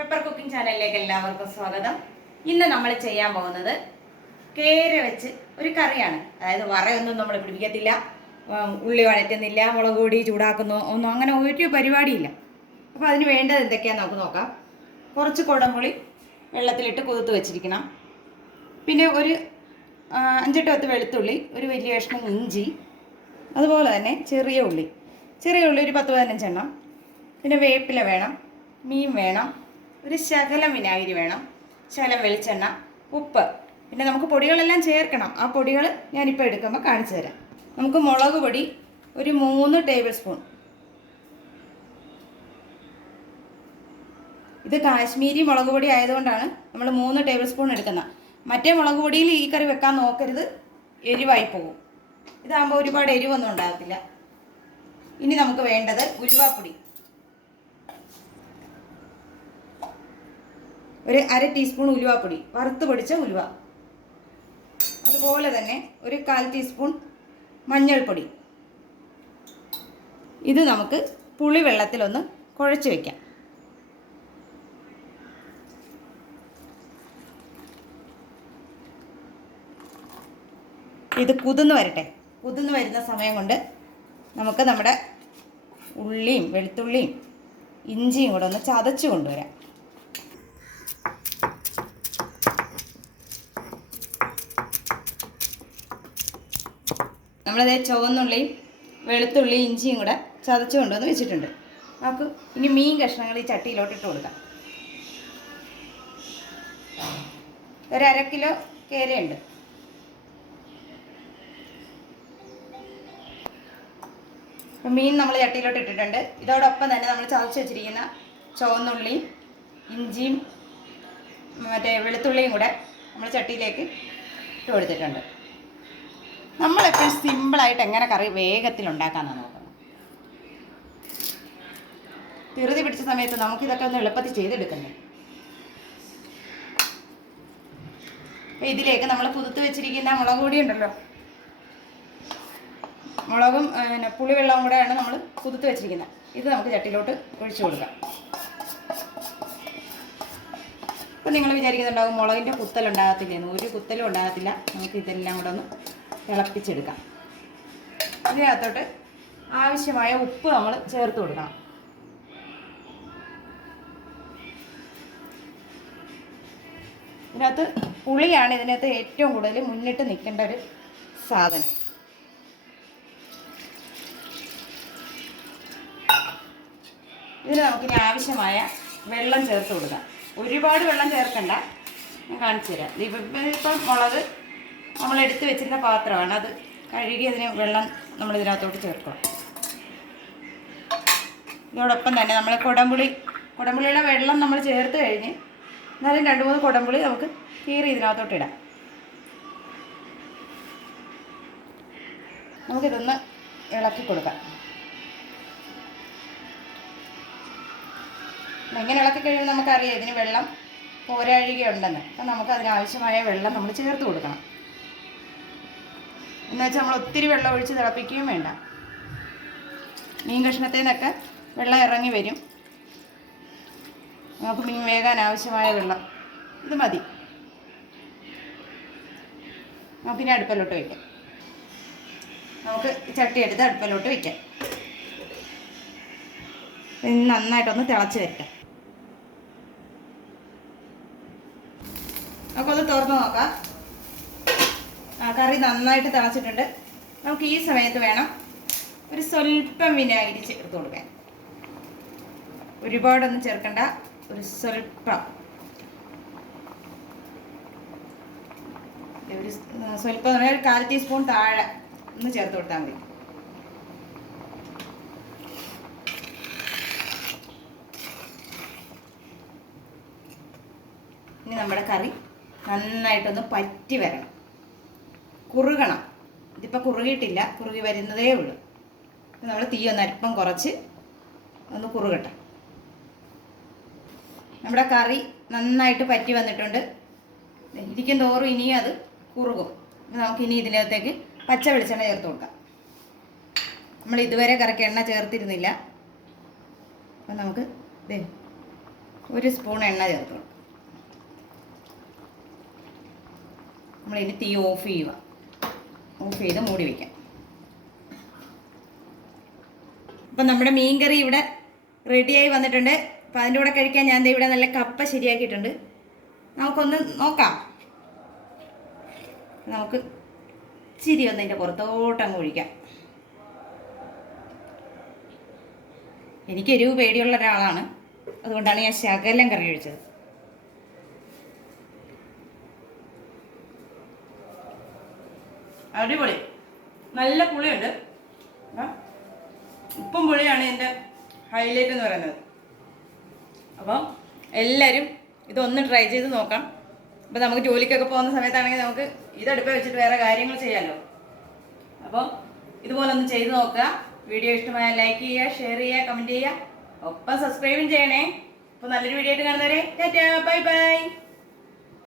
Pepper cooking ചാനലിലേക്ക് എല്ലാവർക്കും സ്വാഗതം. ഇന്ന് നമ്മൾ ചെയ്യാൻ പോകുന്നത് കേര വെച്ച് ഒരു കറിയാണ്. അതായത് വറയൊന്നും നമ്മൾ പിടിപ്പിക്കത്തില്ല, ഉള്ളി വഴറ്റുന്നില്ല, മുളക് പൊടി ചൂടാക്കുന്നു ഒന്നും അങ്ങനെ ഒരു പരിപാടിയില്ല. അപ്പോൾ അതിന് വേണ്ടത് എന്തൊക്കെയാണെന്ന് നമുക്ക് നോക്കാം. കുറച്ച് കുടംപുളി വെള്ളത്തിലിട്ട് കുതിർത്ത് വെച്ചിരിക്കണം. പിന്നെ ഒരു 5-10 വെളുത്തുള്ളി, ഒരു വലിയ കഷ്ണം ഇഞ്ചി, അതുപോലെ തന്നെ ചെറിയ ഉള്ളി ഒരു 10-15 എണ്ണം. പിന്നെ വേപ്പില വേണം, മീൻ വേണം, ഒരു ശകലം വിനാഗിരി വേണം, ശകലം വെളിച്ചെണ്ണ, ഉപ്പ്. പിന്നെ നമുക്ക് പൊടികളെല്ലാം ചേർക്കണം. ആ പൊടികൾ ഞാനിപ്പോൾ എടുക്കുമ്പോൾ കാണിച്ചു തരാം. നമുക്ക് മുളക് പൊടി ഒരു 3 ടേബിൾ സ്പൂൺ. ഇത് കാശ്മീരി മുളക് പൊടി ആയതുകൊണ്ടാണ് നമ്മൾ 3 ടേബിൾ സ്പൂൺ എടുക്കുന്നത്. മറ്റേ മുളക് പൊടിയിൽ ഈ കറി വെക്കാൻ നോക്കരുത്, എരിവായി പോകും. ഇതാകുമ്പോൾ ഒരുപാട് എരിവൊന്നും ഉണ്ടാകത്തില്ല. ഇനി നമുക്ക് വേണ്ടത് ഉലുവാപ്പൊടി, ഒരു 1/2 ടീസ്പൂൺ ഉലുവാപ്പൊടി, വറുത്ത് പൊടിച്ച ഉലുവ. അതുപോലെ തന്നെ ഒരു 1/4 ടീസ്പൂൺ മഞ്ഞൾപ്പൊടി. ഇത് നമുക്ക് പുളി വെള്ളത്തിലൊന്ന് കുഴച്ച് വയ്ക്കാം. ഇത് കുതിർന്ന് വരട്ടെ. കുതിർന്ന് വരുന്ന സമയം കൊണ്ട് നമുക്ക് നമ്മുടെ ഉള്ളിയും വെളുത്തുള്ളിയും ഇഞ്ചിയും കൂടെ ഒന്ന് ചതച്ച് കൊണ്ടുവരാം. നമ്മളതേ ചുവന്നുള്ളിയും വെളുത്തുള്ളിയും ഇഞ്ചിയും കൂടെ ചതച്ച് കൊണ്ടുവന്ന് വെച്ചിട്ടുണ്ട്. നമുക്ക് ഇനി മീൻ കഷ്ണങ്ങൾ ഈ ചട്ടിയിലോട്ട് ഇട്ട് കൊടുക്കാം. ഒരു 1/2 കിലോ കേരയുണ്ട്. അപ്പം മീൻ നമ്മൾ ചട്ടിയിലോട്ട് ഇട്ടിട്ടുണ്ട്. ഇതോടൊപ്പം തന്നെ നമ്മൾ ചതച്ച് വെച്ചിരിക്കുന്ന ചുവന്നുള്ളിയും ഇഞ്ചിയും മറ്റേ വെളുത്തുള്ളിയും കൂടെ നമ്മൾ ചട്ടിയിലേക്ക് ഇട്ട് കൊടുത്തിട്ടുണ്ട്. നമ്മളെപ്പോഴും സിമ്പിളായിട്ട് എങ്ങനെ കറി വേഗത്തിൽ ഉണ്ടാക്കാമെന്നാണ് നോക്കുന്നത്. ധൃതി പിടിച്ച സമയത്ത് നമുക്കിതൊക്കെ ഒന്ന് എളുപ്പത്തിൽ ചെയ്തെടുക്കുന്നത്. അപ്പോൾ ഇതിലേക്ക് നമ്മൾ കുതിർത്ത് വെച്ചിരിക്കുന്ന മുളക് പൊടി ഉണ്ടല്ലോ, മുളകും പുളിവെള്ളവും കൂടെയാണ് നമ്മൾ കുതിർത്ത് വെച്ചിരിക്കുന്നത്. ഇത് നമുക്ക് ചട്ടിയിലോട്ട് ഒഴിച്ചു കൊടുക്കാം. ഇപ്പം നിങ്ങൾ വിചാരിക്കുന്നുണ്ടാകും മുളകിൻ്റെ കുത്തലുണ്ടാകത്തില്ലെന്ന്. ഒരു കുത്തലും ഉണ്ടാകത്തില്ല. നമുക്ക് ഇതെല്ലാം കൂടെ ഒന്ന് തിളപ്പിച്ചെടുക്കാം. ഇതിനകത്തോട്ട് ആവശ്യമായ ഉപ്പ് നമ്മൾ ചേർത്ത് കൊടുക്കണം. ഇതിനകത്ത് പുളിയാണ് ഇതിനകത്ത് ഏറ്റവും കൂടുതൽ മുന്നിട്ട് നിൽക്കേണ്ട ഒരു സാധനം. ഇതിൽ നമുക്കിനി ആവശ്യമായ വെള്ളം ചേർത്ത് കൊടുക്കാം. ഒരുപാട് വെള്ളം ചേർക്കണ്ട, ഞാൻ കാണിച്ചു തരാം. ഇപ്പം മുളക് നമ്മൾ എടുത്ത് വെച്ചിരുന്ന പാത്രമാണ്, അത് കഴുകി അതിന് വെള്ളം നമ്മൾ ഇതിനകത്തോട്ട് ചേർക്കണം. ഇതോടൊപ്പം തന്നെ നമ്മൾ കുടംപുളിയുടെ വെള്ളം നമ്മൾ ചേർത്ത് കഴിഞ്ഞ് എന്നാലും 2-3 കുടംപുളി നമുക്ക് കീറി ഇതിനകത്തോട്ട് ഇടാം. നമുക്കിതൊന്ന് ഇളക്കി കൊടുക്കാം. എങ്ങനെ ഇളക്കി കഴിയുമ്പോൾ നമുക്കറിയാം ഇതിന് വെള്ളം പോരാഴികയുണ്ടെന്ന്. അപ്പം നമുക്ക് അതിനാവശ്യമായ വെള്ളം നമ്മൾ ചേർത്ത് കൊടുക്കണം. എന്നുവെച്ചാൽ നമ്മൾ ഒത്തിരി വെള്ളം ഒഴിച്ച് തിളപ്പിക്കുകയും വേണ്ട. മീൻ കഷ്ണത്തിൽ നിന്നൊക്കെ വെള്ളം ഇറങ്ങി വരും. നമുക്ക് മീൻ വേകാൻ ആവശ്യമായ വെള്ളം ഇത് മതി. നമുക്കിനി അടുപ്പിലോട്ട് വയ്ക്കാം. നമുക്ക് ചട്ടി എടുത്ത് അടുപ്പിലോട്ട് വയ്ക്കാം. ഇത് നന്നായിട്ടൊന്ന് തിളച്ച് വരട്ടെ. നമുക്കൊന്ന് തുറന്ന് നോക്കാം. കറി നന്നായിട്ട് തിളച്ചിട്ടുണ്ട്. നമുക്ക് ഈ സമയത്ത് വേണം ഒരു സ്വല്പം വിനാഗിരി ചേർത്ത് കൊടുക്കാൻ. ഒരുപാടൊന്നും ചേർക്കണ്ട, ഒരു സ്വല്പം. ഒരു സ്വല്പം ഒരു 1/4 ടീസ്പൂൺ താഴെ ഒന്ന് ചേർത്ത് കൊടുത്താൽ മതി. ഇനി നമ്മുടെ കറി നന്നായിട്ടൊന്ന് പറ്റി വരണം, കുറുകണം. ഇതിപ്പോൾ കുറുകിയിട്ടില്ല, കുറുകി വരുന്നതേ ഉള്ളൂ. നമ്മൾ തീ ഒന്ന് അല്പം കുറച്ച് ഒന്ന് കുറുകട്ടെ. നമ്മുടെ കറി നന്നായിട്ട് പറ്റി വന്നിട്ടുണ്ട്. ഇരിക്കും തോറും ഇനിയും അത് കുറുകും. നമുക്കിനി ഇതിനകത്തേക്ക് പച്ച വെളിച്ചെണ്ണ ചേർത്ത് കൊടുക്കാം. നമ്മൾ ഇതുവരെ കറിക്ക് എണ്ണ ചേർത്തിരുന്നില്ല. അപ്പം നമുക്ക് 1 സ്പൂൺ എണ്ണ ചേർത്തോളൂ. നമ്മളിനി തീ ഓഫ് ചെയ്യുക. ഓഫ് ചെയ്ത് മൂടി വയ്ക്കാം. അപ്പം നമ്മുടെ മീൻകറി ഇവിടെ റെഡിയായി വന്നിട്ടുണ്ട്. അപ്പം അതിൻ്റെ കൂടെ കഴിക്കാൻ ഞാൻ ഇവിടെ നല്ല കപ്പ ശരിയാക്കിയിട്ടുണ്ട്. നമുക്കൊന്ന് നോക്കാം. നമുക്ക് ഇച്ചിരി ഒന്ന് ഇതിൻ്റെ പുറത്തോട്ടങ്ങ് ഒഴിക്കാം. എനിക്ക് എരിവ് പേടിയുള്ള ഒരാളാണ്, അതുകൊണ്ടാണ് ഞാൻ ശകലം കറി ഒഴിച്ചത്. അടിപൊളി, നല്ല പുളിയുണ്ട്. ഉപ്പും പുളിയാണ് ഇതിൻ്റെ ഹൈലൈറ്റ് എന്ന് പറയുന്നത്. അപ്പം എല്ലാവരും ഇതൊന്ന് ട്രൈ ചെയ്ത് നോക്കാം. അപ്പോൾ നമുക്ക് ജോലിക്കൊക്കെ പോകുന്ന സമയത്താണെങ്കിൽ നമുക്ക് ഇതെടുപ്പ് വെച്ചിട്ട് വേറെ കാര്യങ്ങൾ ചെയ്യാമല്ലോ. അപ്പോൾ ഇതുപോലെ ഒന്ന് ചെയ്ത് നോക്കുക. വീഡിയോ ഇഷ്ടമായാൽ ലൈക്ക് ചെയ്യുക, ഷെയർ ചെയ്യുക, കമൻറ്റ് ചെയ്യുക, ഒപ്പം സബ്സ്ക്രൈബും ചെയ്യണേ. അപ്പോൾ നല്ലൊരു വീഡിയോ ആയിട്ട് കാണുന്നവരെ ടാറ്റാ, ബൈ ബൈ.